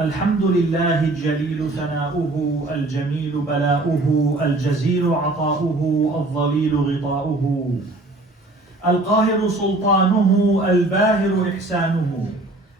الحمد لله الجليل ثناؤه الجميل بلاؤه الجزيل عطاؤه الظليل غطاؤه القاهر سلطانه الباهر إحسانه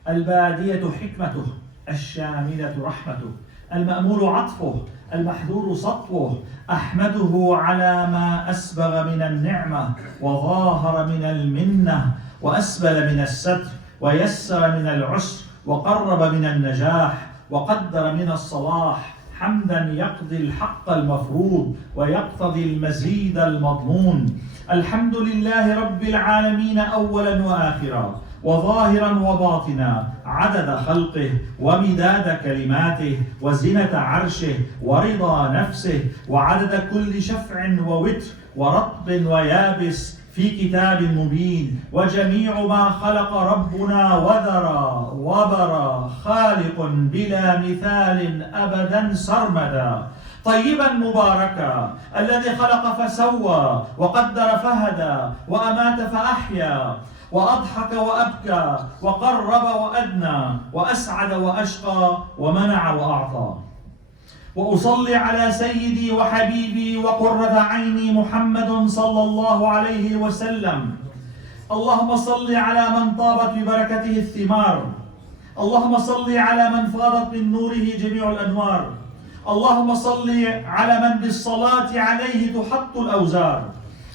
البادية حكمته الشاملة رحمته المأمول عطفه المحذور سطوه أحمده على ما أسبغ من النعمة وظاهر من المنة وأسبل من الستر ويسر من العسر وقرب من النجاح وقدر من الصلاح حمدا يقضي الحق المفروض ويقتضي المزيد المضمون. الحمد لله رب العالمين أولا وآخرا وظاهرا وباطنا عدد خلقه ومداد كلماته وزنة عرشه ورضا نفسه وعدد كل شفع ووتر ورطب ويابس في كتاب مبين. وجميع ما خلق ربنا وذرى وبرى خالق بلا مثال أبدا سرمدا طيبا مباركا الذي خلق فسوى وقدر فهدى وأمات فأحيا وأضحك وأبكى وقرب وأدنى وأسعد وأشقى ومنع وأعطى. وأصلي على سيدي وحبيبي وقرة عيني محمد صلى الله عليه وسلم. اللهم صل على من طابت ببركته الثمار، اللهم صل على من فاضت من نوره جميع الأنوار، اللهم صل على من بالصلاة عليه تحط الأوزار،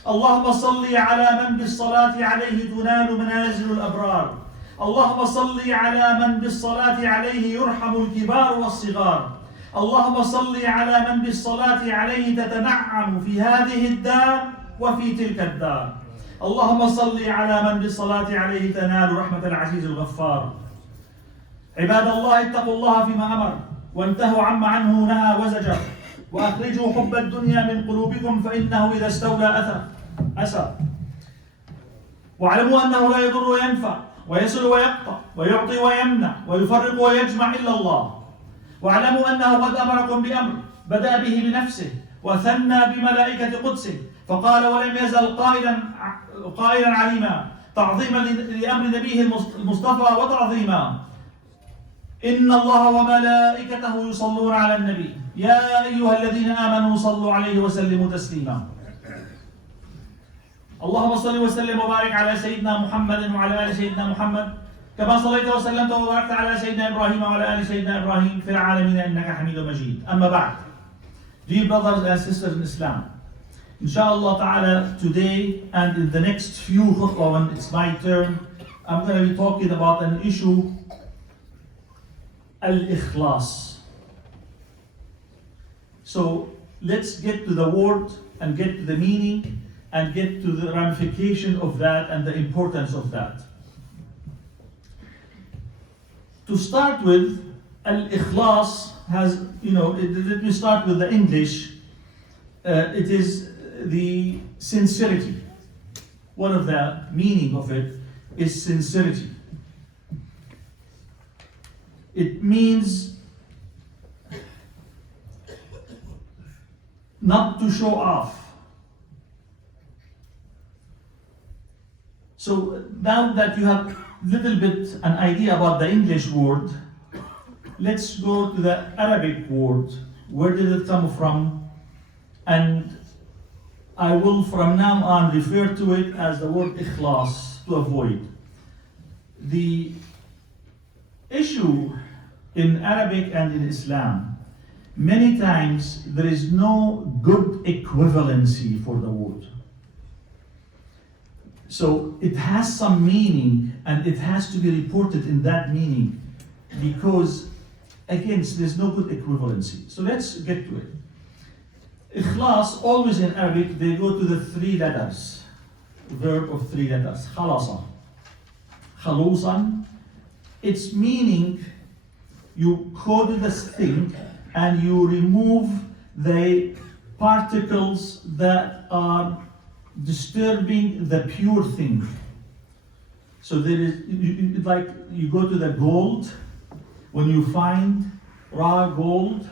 اللهم صل على من بالصلاة عليه تنال منازل الأبرار، اللهم صل على من بالصلاة عليه يرحم الكبار والصغار، اللهم صل على من بالصلاة عليه تتنعم في هذه الدار وفي تلك الدار، اللهم صل على من بالصلاة عليه تنال رحمة العزيز الغفار. عباد الله اتقوا الله فيما أمر وانتهوا عما عنه نهى وزجر وأخرجوا حب الدنيا من قلوبكم فإنه إذا استولى أسى. واعلموا أنه لا يضر وينفع ويصل ويقطع ويعطي ويمنع ويفرق ويجمع إلا الله. واعلموا أنه قد أمركم بأمر بدأ به بنفسه وثنى بملائكة قدسه فقال ولم يزل قائلا عليما تعظيما لأمر نبيه المصطفى وتعظيما إن الله وملائكته يصلون على النبي يا أيها الذين آمنوا صلوا عليه وسلموا تسليما. اللهم صل وسلم وبارك على سيدنا محمد وعلى آل سيدنا محمد كما صليت وسلمت وباركت على سيدنا إبراهيم وعلى آل سيدنا إبراهيم في العالمين إنك حميد مجيد. أما بعد, dear brothers and sisters in Islam, inshallah ta'ala, today and in the next few khutbah when it's my turn, I'm going to be talking about an issue, Ikhlas. So let's get to the word and get to the meaning and get to the ramification of that and the importance of that. To start with, Ikhlas has, let me start with the English. It is the sincerity. One of the meaning of it is sincerity. It means not to show off. So now that you have a little bit an idea about the English word, let's go to the Arabic word. Where did it come from? And I will from now on refer to it as the word Ikhlas to avoid. The issue in Arabic and in Islam, many times there is no good equivalency for the word. So it has some meaning and it has to be reported in that meaning because, again, there's no good equivalency. So let's get to it. Ikhlas, always in Arabic, they go to the three letters, verb of three letters, khalasa, khalusan. Its meaning, you code this thing and you remove the particles that are disturbing the pure thing. So there is, like you go to the gold, when you find raw gold,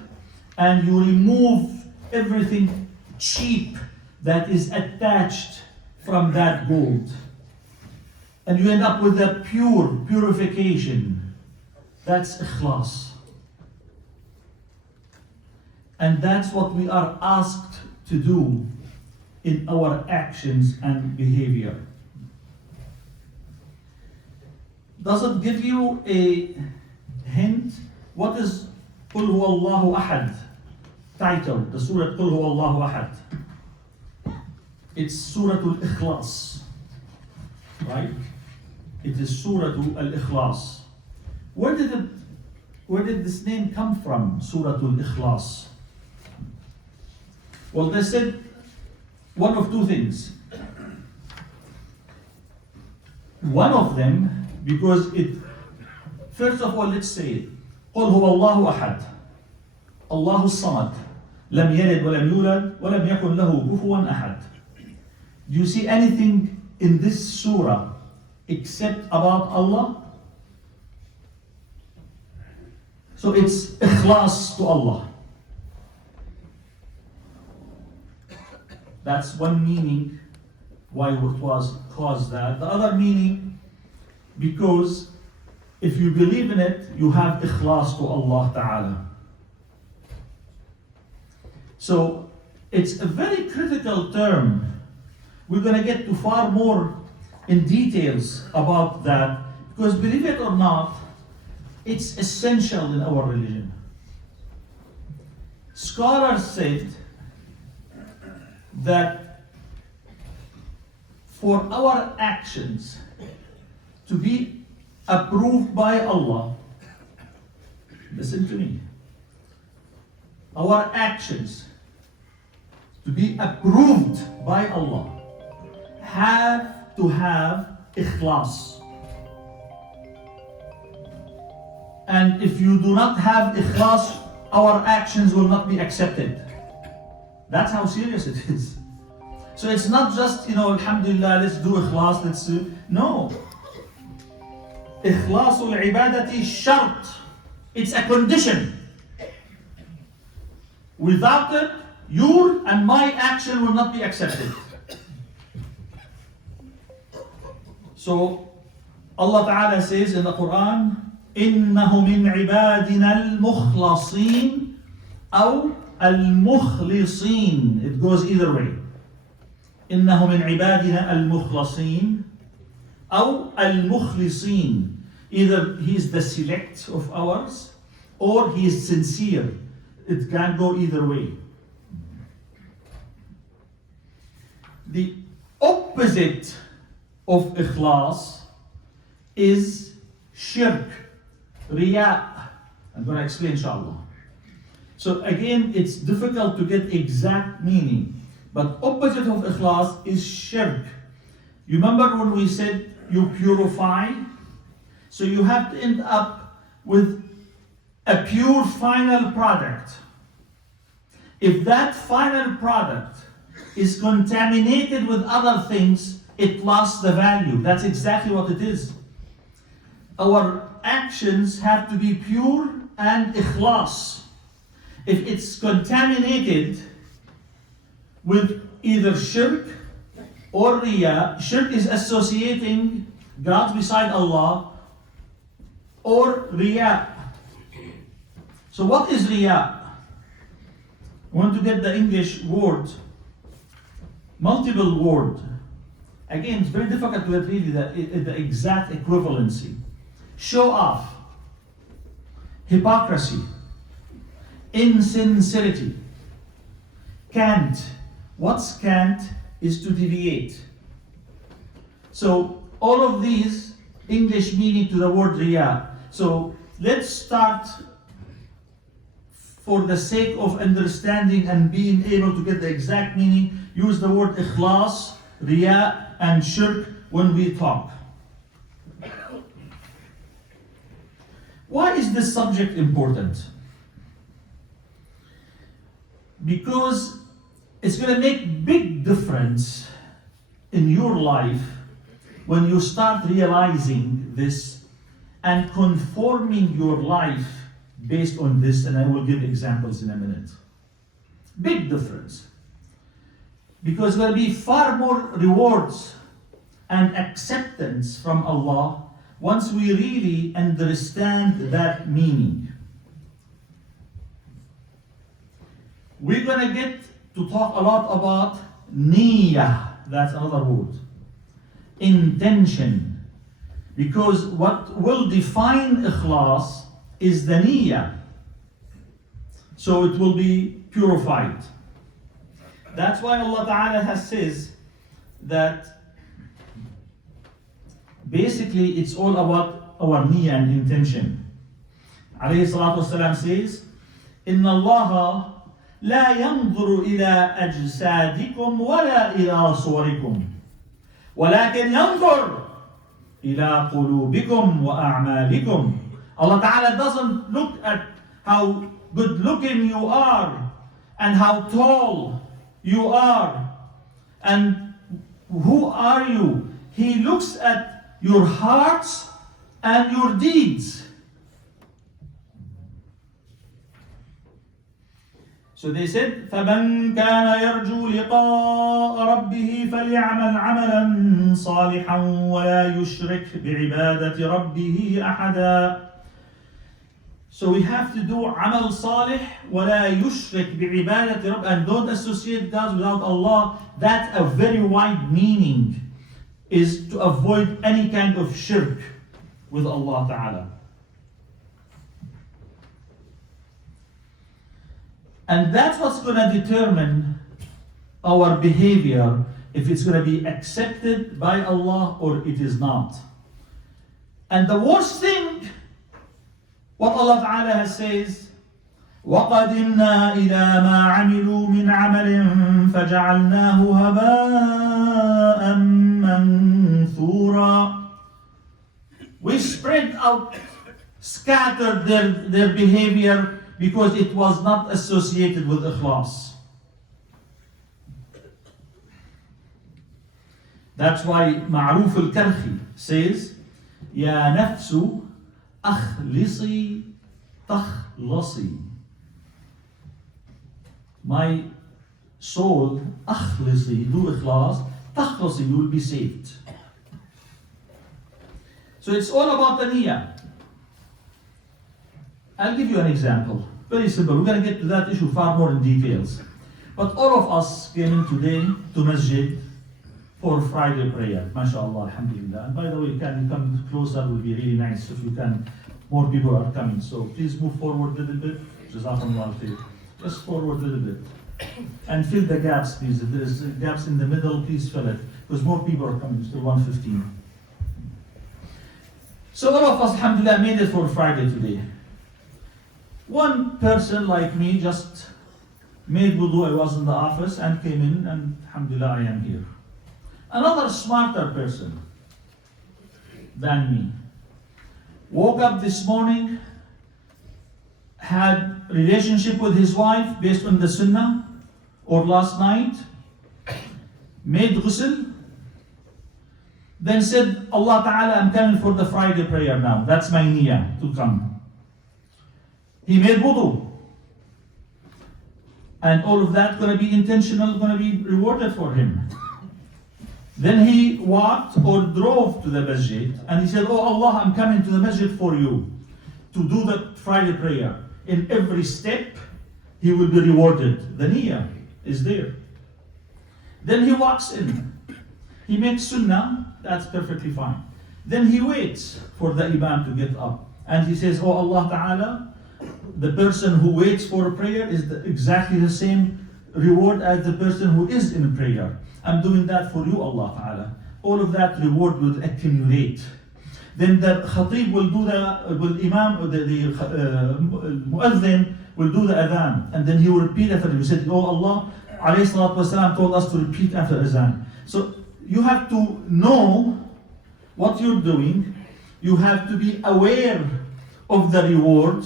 and you remove everything cheap that is attached from that gold. And you end up with a purification. That's Ikhlas. And that's what we are asked to do in our actions and behavior. Does it give you a hint? What is Qul Huwallahu Ahad title? The Surah Qul Huwallahu Ahad. It's Surah Al-Ikhlas, right? It is Surah Al-Ikhlas. Where did this name come from, Surah Al-Ikhlas? Well, they said one of two things. One of them, because first of all, let's say it. قل هو الله أحد الله الصمد لم يلد ولم يولد ولم يكن له كفوا أحد. Do you see anything in this surah except about Allah? So it's ikhlas to Allah. That's one meaning why it was caused that. The other meaning, because if you believe in it, you have ikhlas to Allah Ta'ala. So it's a very critical term. We're going to get to far more in details about that, because believe it or not, it's essential in our religion. Scholars said that for our actions to be approved by Allah, listen to me, our actions to be approved by Allah have to have ikhlas. And if you do not have ikhlas, our actions will not be accepted. That's how serious it is. So it's not just, alhamdulillah, let's do ikhlas, let's do. No. Ikhlasul ibadati shart. It's a condition. Without it, your and my action will not be accepted. So Allah Ta'ala says in the Quran, إِنَّهُ مِنْ عِبَادِنَا الْمُخْلَصِينَ أو الْمُخْلِصِينَ. It goes either way. إِنَّهُ مِنْ عِبَادِنَا الْمُخْلَصِينَ أو الْمُخْلِصِينَ. Either he is the select of ours or he is sincere. It can go either way. The opposite of ikhlas is shirk, riya. I'm going to explain inshallah. So again, it's difficult to get exact meaning, but opposite of ikhlas is shirk. You remember when we said you purify? So you have to end up with a pure final product. If that final product is contaminated with other things, it lost the value. That's exactly what it is. Our actions have to be pure and ikhlas. If it's contaminated with either shirk or riya, shirk is associating gods beside Allah, or riya. So what is riya? I want to get the English word, multiple word. Again, it's very difficult to get really the exact equivalency. Show off, hypocrisy, insincerity, cant. What's cant is to deviate. So all of these English meaning to the word riya. So let's start, for the sake of understanding and being able to get the exact meaning, use the word ikhlas, riya, and shirk when we talk. Why is this subject important? Because it's going to make big difference in your life when you start realizing this and conforming your life based on this, and I will give examples in a minute. Big difference. Because there will be far more rewards and acceptance from Allah once we really understand that meaning. we're going to get to talk a lot about niyyah. That's another word. Intention. Because what will define ikhlas is the niyyah. So it will be purified. That's why Allah Ta'ala has says that basically it's all about our niyyah and intention. Alayhi salatu wasalam says, Inna Allah la yanzuru ila ajsadikum wala ila suwarikum, walakin yanzur ila qulubikum wa a'malikum. Allah Ta'ala doesn't look at how good looking you are and how tall you are and who are you. He looks at your hearts and your deeds. So they said, فَمَنْ كَانَ يَرْجُو لِقَاءَ رَبِّهِ فَلْيَعْمَلْ عَمَلًا صَالِحًا وَلَا يُشْرِكْ بِعِبَادَةِ رَبِّهِ أَحَدًا. So we have to do amal salih, وَلَا يُشْرِكْ بِعِبَادَةِ رَبِّهِ, and don't associate God without Allah. That's a very wide meaning, is to avoid any kind of shirk with Allah Ta'ala. And that's what's going to determine our behavior, if it's going to be accepted by Allah or it is not. And the worst thing, what Allah Ta'ala has says, وَقَدِمْنَا إِلَى مَا عَمِلُوا مِنْ عَمَلٍ فَجَعَلْنَاهُ هَبَاءً مَنْثُورًا. We spread out, scattered their behavior, because it was not associated with ikhlas. That's why Ma'ruf al-Karhi says, Ya nafsu akhlisi takhlasi. My soul, akhlisi, do ikhlas, takhlasi, you will be saved. So it's all about the niyyah. I'll give you an example. Very simple. We're going to get to that issue far more in details. But all of us came in today to masjid for Friday prayer. MashaAllah, alhamdulillah. And by the way, can you come closer? It would be really nice if you can. More people are coming. So please move forward a little bit. Jazakumullah khair. Just forward a little bit. And fill the gaps, please. If there's gaps in the middle, please fill it. Because more people are coming. Still 1:15. So all of us, alhamdulillah, made it for Friday today. One person like me just made wudu, I was in the office and came in and alhamdulillah I am here. Another smarter person than me woke up this morning, had relationship with his wife based on the sunnah, or last night, made ghusl, then said, Allah Ta'ala, I'm coming for the Friday prayer now. That's my niyyah to come. He made wudu. And all of that going to be intentional, going to be rewarded for him. Then he walked or drove to the masjid and he said, Oh Allah, I'm coming to the masjid for you to do the Friday prayer. In every step, he will be rewarded. The niyyah is there. Then he walks in. He makes sunnah, that's perfectly fine. Then he waits for the imam to get up. And he says, Oh Allah Ta'ala, the person who waits for a prayer is exactly the same reward as the person who is in prayer. I'm doing that for you, Allah Ta'ala. All of that reward will accumulate. Then the khatib will do imam, the muazzin will do the adhan. And then he will repeat after him. He said, Oh Allah, alayhi salatu wasalam told us to repeat after adhan. So you have to know what you're doing. You have to be aware of the reward.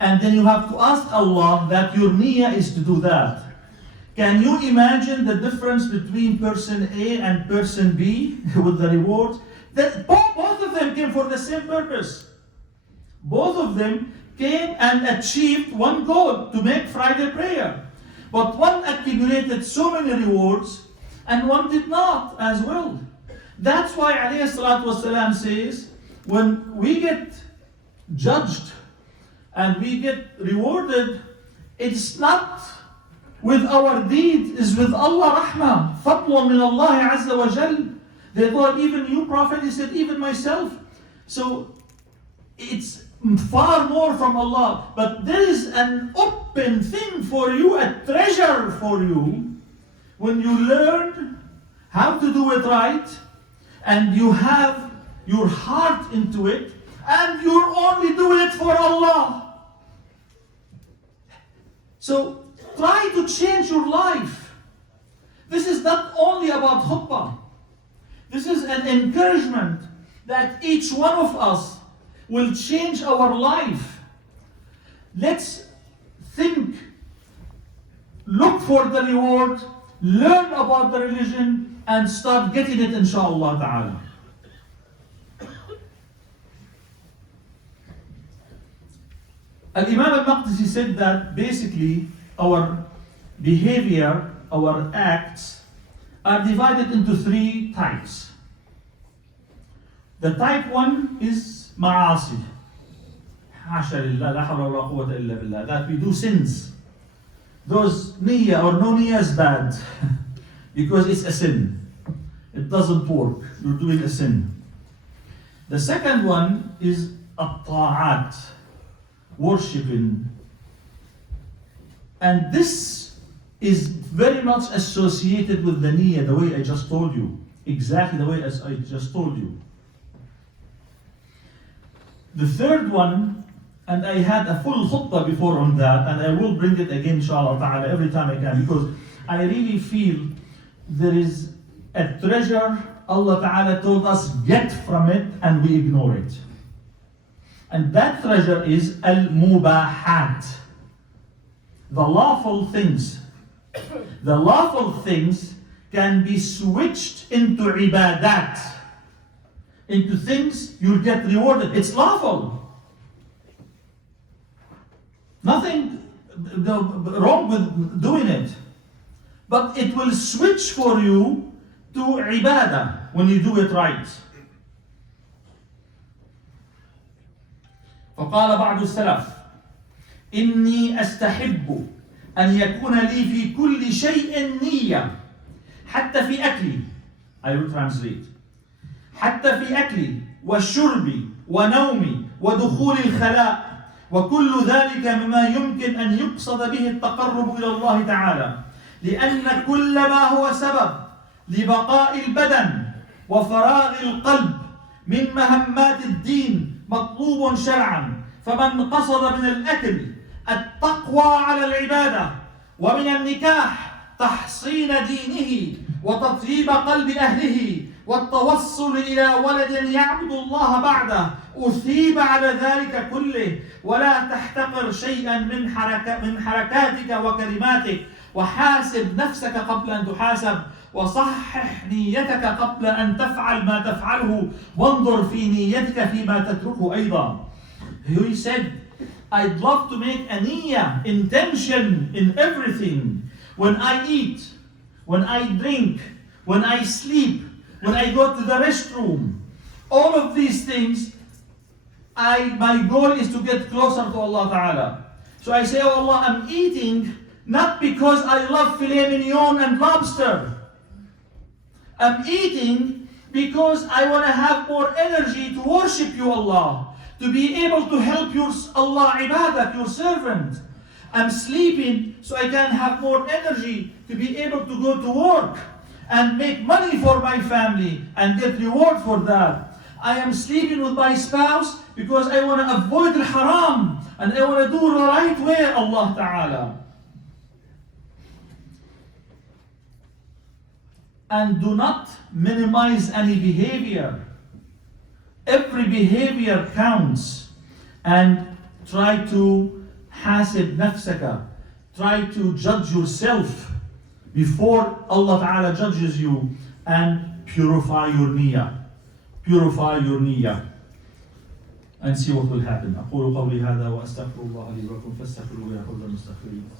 And then you have to ask Allah that your niyyah is to do that. Can you imagine the difference between person A and person B with the reward? That both of them came for the same purpose. Both of them came and achieved one goal, to make Friday prayer. But one accumulated so many rewards and one did not as well. That's why alayhi salatu wasalam says, when we get judged and we get rewarded, it's not with our deed is with Allah rahmah. Fadlun min Allah azza wa jal. They thought even you, Prophet, he said even myself. So it's far more from Allah. But there is an open thing for you, a treasure for you, when you learn how to do it right, and you have your heart into it, and you're only doing it for Allah. So try to change your life. This is not only about khutbah. This is an encouragement that each one of us will change our life. Let's think, look for the reward, learn about the religion, and start getting it, inshallah ta'ala. Al-Imam al-Maqdisi said that basically our behavior, our acts are divided into three types. The type one is ma'asi. Hasha lillah, la hawla wa la quwwata illa billah. That we do sins. Those niyyah or no niyyah is bad because it's a sin. It doesn't work. You're doing a sin. The second one is at-ta'at, worshipping. And this is very much associated with the niyyah, the way I just told you. Exactly the way as I just told you. The third one, and I had a full khutbah before on that, and I will bring it again, inshallah ta'ala, every time I can, because I really feel there is a treasure Allah ta'ala told us, get from it, and we ignore it. And that treasure is al-mubahat. The lawful things. The lawful things can be switched into ibadat, into things you'll get rewarded. It's lawful. Nothing wrong with doing it. But it will switch for you to ibadah when you do it right. فقال بعض السلف إني أستحب أن يكون لي في كل شيء نية حتى في أكلي. I will translate. حتى في أكلي وشربي ونومي ودخول الخلاء وكل ذلك مما يمكن أن يقصد به التقرب إلى الله تعالى لأن كل ما هو سبب لبقاء البدن وفراغ القلب من مهمات الدين مطلوب شرعا فمن قصد من الأكل التقوى على العبادة ومن النكاح تحصين دينه وتطيب قلب أهله والتوصل إلى ولد يعبد الله بعده أثيب على ذلك كله ولا تحتقر شيئا من حركاتك وكلماتك وحاسب نفسك قبل أن تحاسب وصحح نيتك قبل أن تفعل ما تفعله وانظر في نيتك فيما تتركه أيضا. He said, I'd love to make a niyyah, intention in everything. When I eat, when I drink, when I sleep, when I go to the restroom, all of these things, my goal is to get closer to Allah Ta'ala. So I say, oh Allah, I'm eating not because I love filet mignon and lobster. I'm eating because I want to have more energy to worship you, Allah. To be able to help your Allah ibadah, your servant. I'm sleeping so I can have more energy to be able to go to work and make money for my family and get reward for that. I am sleeping with my spouse because I want to avoid the haram and I want to do the right way, Allah Ta'ala. And do not minimize any behavior. Every behavior counts. And try to hasib nafsaka. Try to judge yourself before Allah Ta'ala judges you, and purify your niyyah. Purify your niyyah. And see what will happen. أقول قولي هذا وأستغفر الله لي ولكم فاستغفروه يا رب المستغفرين.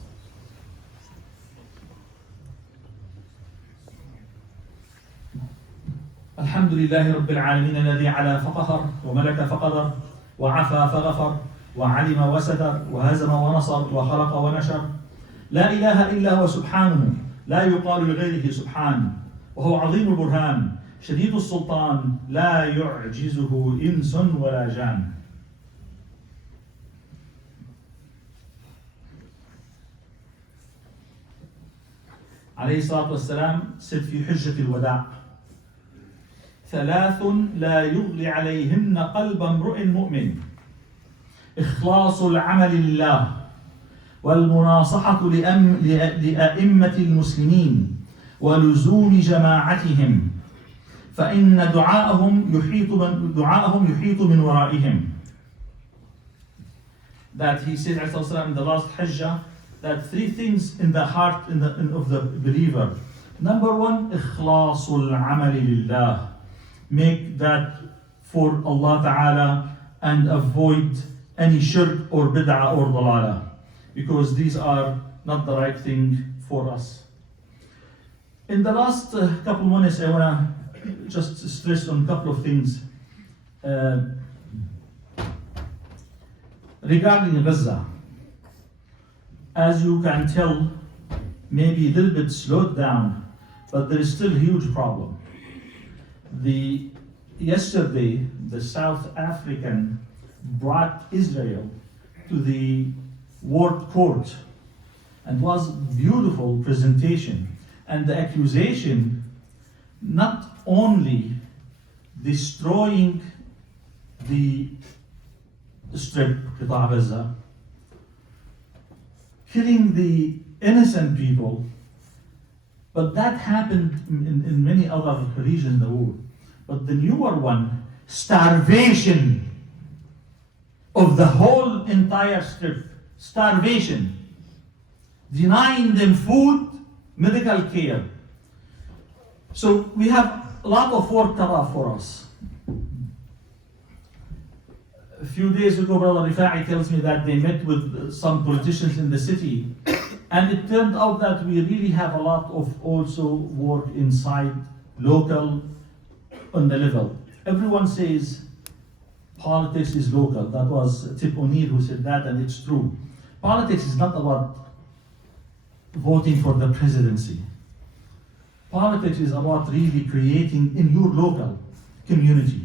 الحمد لله رب العالمين الذي علا فقهر وملك فقدر وعفا فغفر وعلم وستر وهزم ونصر وخلق ونشر لا إله إلا هو سبحانه لا يقال لغيره سبحان وهو عظيم البرهان شديد السلطان لا يعجزه إنس ولا جان. عليه الصلاة والسلام said في حجة الوداع ثلاث لا يغلي عليهن قلب امرئ مؤمن إخلاص العمل لله والمناصحة لأئمة المسلمين ولزوم جماعتهم فإن دعاءهم يحيط من ورائهم. That he said in the last Hajjah that three things in the heart of the believer. Number one, ikhlasul amali lillah. Make that for Allah Ta'ala and avoid any shirk or bid'ah or dalala, because these are not the right thing for us. In the last couple minutes, I want to just stress on a couple of things regarding Gaza. As you can tell, maybe a little bit slowed down, but there is still a huge problem. Yesterday, the South African brought Israel to the World Court, and was beautiful presentation. And the accusation, not only destroying the Strip, Qita Gaza, killing the innocent people, but that happened in many other regions in the world. But the newer one, starvation of the whole entire Strip, starvation, denying them food, medical care. So we have a lot of work cut off for us. A few days ago, Brother Rifa'i tells me that they met with some politicians in the city, and it turned out that we really have a lot of also work inside, local, on the level. Everyone says politics is local. That was Tip O'Neill who said that, and it's true. Politics is not about voting for the presidency. Politics is about really creating in your local community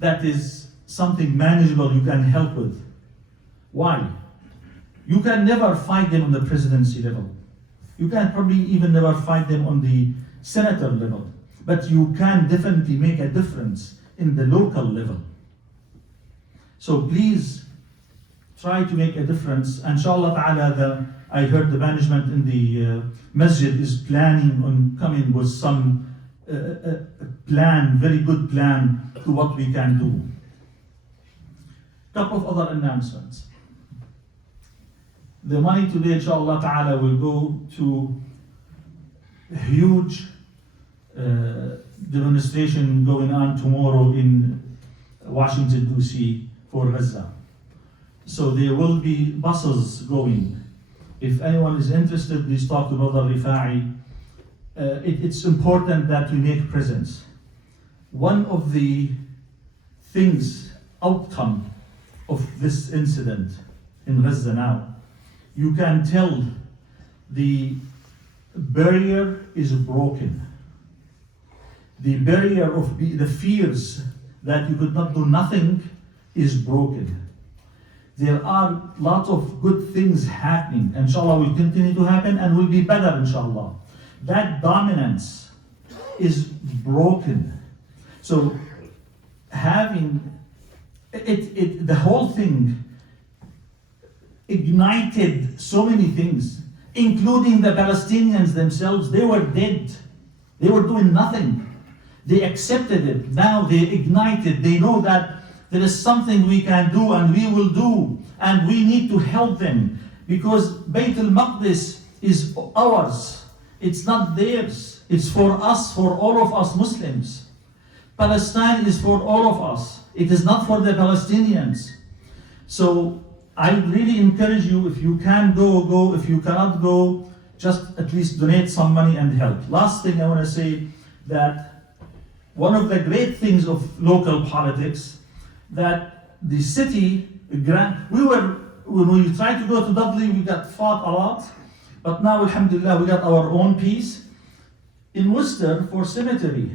that is something manageable you can help with. Why? You can never fight them on the presidency level. You can probably even never fight them on the senator level. But you can definitely make a difference in the local level. So please try to make a difference. Inshallah ta'ala, I heard the management in the masjid is planning on coming with some plan, very good plan to what we can do. Couple of other announcements. The money today, inshallah ta'ala, will go to a huge demonstration going on tomorrow in Washington, D.C. for Gaza. So there will be buses going. If anyone is interested, please talk to Brother Rifa'i. It's important that we make presence. One of the things, outcome of this incident in Gaza now, you can tell the barrier is broken. The barrier of the fears that you could not do nothing is broken. There are lots of good things happening. Inshallah will continue to happen and will be better, inshallah. That dominance is broken. So having the whole thing ignited so many things, including the Palestinians themselves. They were dead. They were doing nothing. They accepted it. Now they ignited. They know that there is something we can do and we will do, and we need to help them, because Bayt al-Maqdis is ours. It's not theirs. It's for us, for all of us Muslims. Palestine is for all of us. It is not for the Palestinians. So I really encourage you, if you can go, go. If you cannot go, just at least donate some money and help. Last thing I want to say, that one of the great things of local politics, that the city, we were when we tried to go to Dudley, we got fought a lot. But now, alhamdulillah, we got our own peace. In Worcester for cemetery.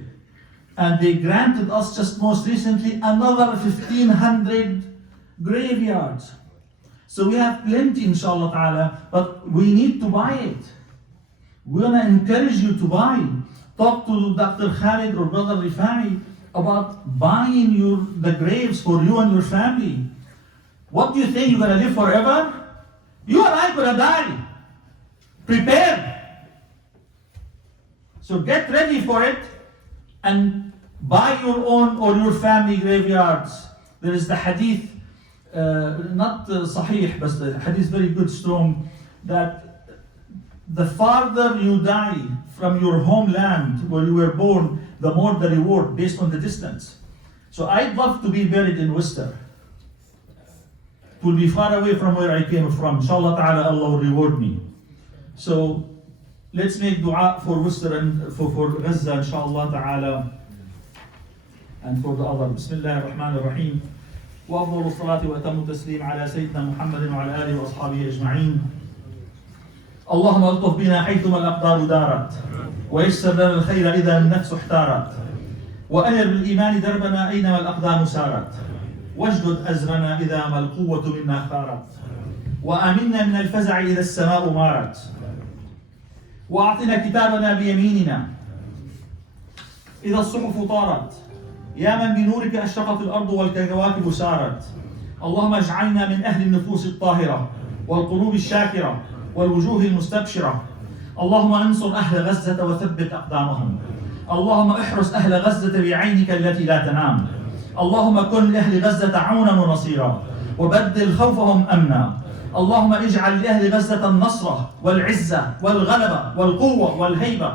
And they granted us just most recently another 1,500 graveyards. So we have plenty, inshallah ta'ala, but we need to buy it. We want to encourage you to buy. Talk to Dr. Khalid or Brother Rifai about buying the graves for you and your family. What do you think, you're going to live forever? You and I are going to die. Prepare. So get ready for it and buy your own or your family graveyards. There is the hadith, not sahih, but the hadith very good, strong, that the farther you die from your homeland where you were born, the more the reward based on the distance. So I'd love to be buried in Worcester. It will be far away from where I came from. Inshallah ta'ala, Allah will reward me. So let's make dua for Worcester and for Gaza, inshallah ta'ala, and for the other. Bismillah ar-Rahman ar-Rahim. وأفضل الصلاة وأتم التسليم على سيدنا محمد وعلى آله وأصحابه أجمعين. اللهم ألطف بنا حيثما الأقدار دارت، ويسر لنا الخير إذا النفس احتارت، وأنر بالإيمان دربنا أينما الأقدام سارت، واجدد أزرنا إذا ما القوة منا خارت، وآمنا من الفزع إذا السماء مارت، وأعطنا كتابنا بيميننا إذا الصحف طارت، يا من بنورك أشرقت الأرض والكواكب سارت. اللهم اجعلنا من أهل النفوس الطاهرة والقلوب الشاكرة والوجوه المستبشرة. اللهم انصر أهل غزة وثبت أقدامهم. اللهم احرس أهل غزة بعينك التي لا تنام. اللهم كن لأهل غزة عونا ونصيرا وبدل خوفهم أمنا. اللهم اجعل لأهل غزة النصر والعزة والغلبة والقوة والهيبة.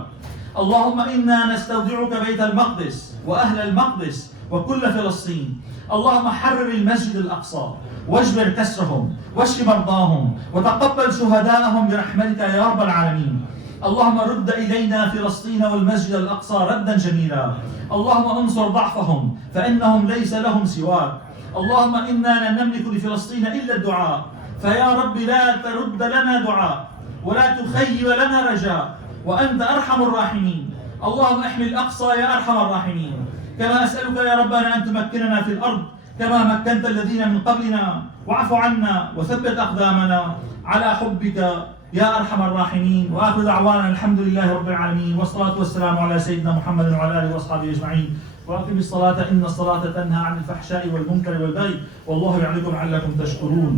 اللهم إنا نستودعك بيت المقدس وأهل المقدس وكل فلسطين. اللهم حرر المسجد الأقصى واجبر كسرهم واشف مرضاهم وتقبل شهداءهم برحمتك يا رب العالمين. اللهم رد إلينا فلسطين والمسجد الأقصى ردا جميلا. اللهم انصر ضعفهم فإنهم ليس لهم سواك. اللهم إنا لا نملك لفلسطين إلا الدعاء، فيا رب لا ترد لنا دعاء ولا تخيب لنا رجاء، وأنت أرحم الراحمين. اللهم احمي الأقصى يا أرحم الراحمين. كما أسألك يا ربنا أن تمكننا في الأرض كما مكنت الذين من قبلنا، واعف عنا وثبت أقدامنا على حبك يا أرحم الراحمين. وآخر دعوانا الحمد لله رب العالمين، والصلاة والسلام على سيدنا محمد وعلى آله وأصحابه أجمعين. وأقم الصلاة إن الصلاة تنهى عن الفحشاء والمنكر والبغي، والله يعظكم لعلكم تشكرون.